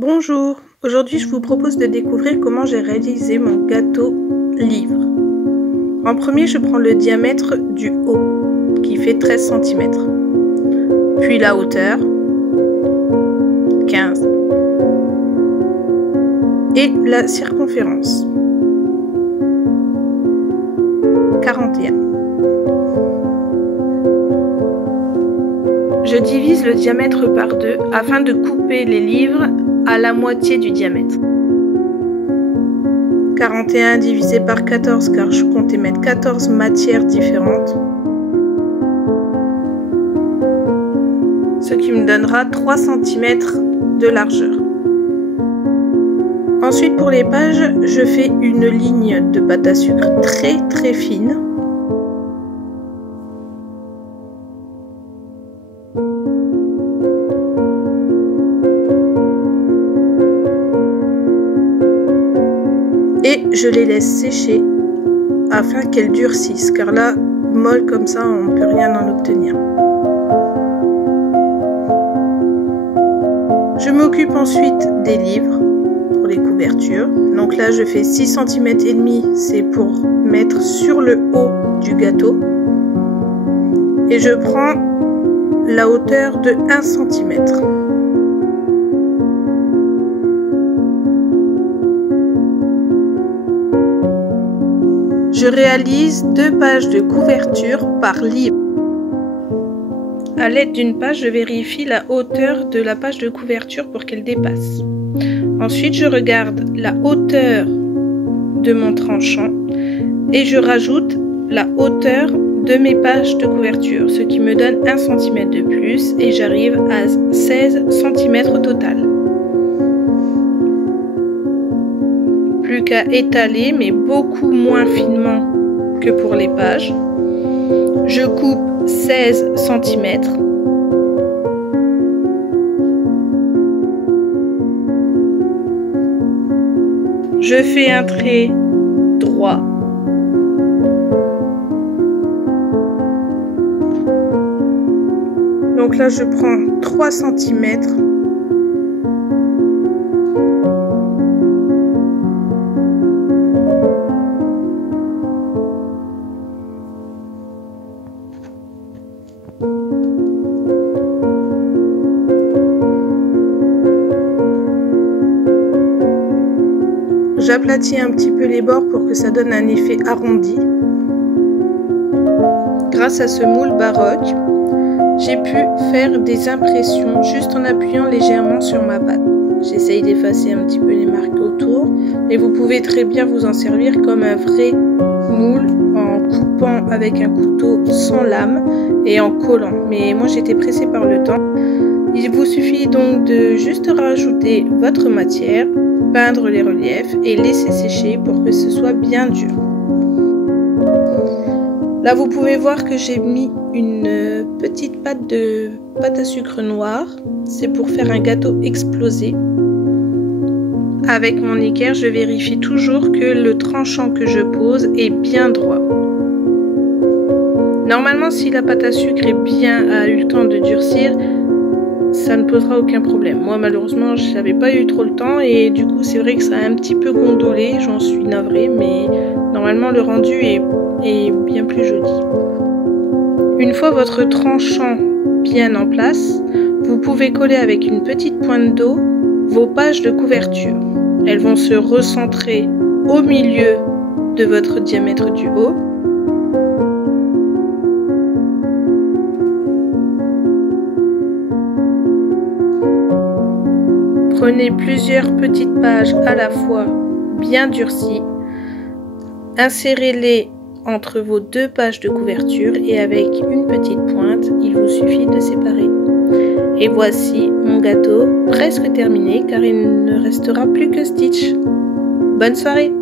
Bonjour, aujourd'hui je vous propose de découvrir comment j'ai réalisé mon gâteau livre. En premier, je prends le diamètre du haut qui fait 13 cm, puis la hauteur 15 et la circonférence 41. Je divise le diamètre par 2 afin de couper les livres à la moitié du diamètre. 41 divisé par 14 car je comptais mettre 14 matières différentes. Ce qui me donnera 3 cm de largeur. Ensuite pour les pages, je fais une ligne de pâte à sucre très fine. Et je les laisse sécher afin qu'elles durcissent, car là, molle comme ça, on ne peut rien en obtenir. Je m'occupe ensuite des livres pour les couvertures. Donc là, je fais 6 cm et demi, c'est pour mettre sur le haut du gâteau. Et je prends la hauteur de 1 cm. Je réalise 2 pages de couverture par livre. À l'aide d'une page, je vérifie la hauteur de la page de couverture pour qu'elle dépasse. Ensuite, je regarde la hauteur de mon tranchant et je rajoute la hauteur de mes pages de couverture, ce qui me donne 1 cm de plus et j'arrive à 16 cm au total. Plus qu'à étaler, mais beaucoup moins finement que pour les pages. Je coupe 16 cm. Je fais un trait droit. Donc là, je prends 3 cm. J'aplatis un petit peu les bords pour que ça donne un effet arrondi. Grâce à ce moule baroque, j'ai pu faire des impressions juste en appuyant légèrement sur ma pâte. J'essaye d'effacer un petit peu les marques autour, mais vous pouvez très bien vous en servir comme un vrai moule en coupant avec un couteau sans lame et en collant. Mais moi j'étais pressée par le temps. Il vous suffit donc de juste rajouter votre matière, peindre les reliefs et laisser sécher pour que ce soit bien dur. Là vous pouvez voir que j'ai mis une petite pâte à sucre noir, c'est pour faire un gâteau explosé. Avec mon équerre, je vérifie toujours que le tranchant que je pose est bien droit. Normalement, si la pâte à sucre a eu le temps de durcir, ça ne posera aucun problème. Moi malheureusement je n'avais pas eu trop le temps et du coup c'est vrai que ça a un petit peu gondolé, j'en suis navrée, mais normalement le rendu est bien plus joli. Une fois votre tranchant bien en place, vous pouvez coller avec une petite pointe d'eau vos pages de couverture. Elles vont se recentrer au milieu de votre diamètre du haut. Prenez plusieurs petites pages à la fois bien durcies, insérez-les entre vos 2 pages de couverture et avec une petite pointe, il vous suffit de séparer. Et voici mon gâteau presque terminé car il ne restera plus que Stitch. Bonne soirée!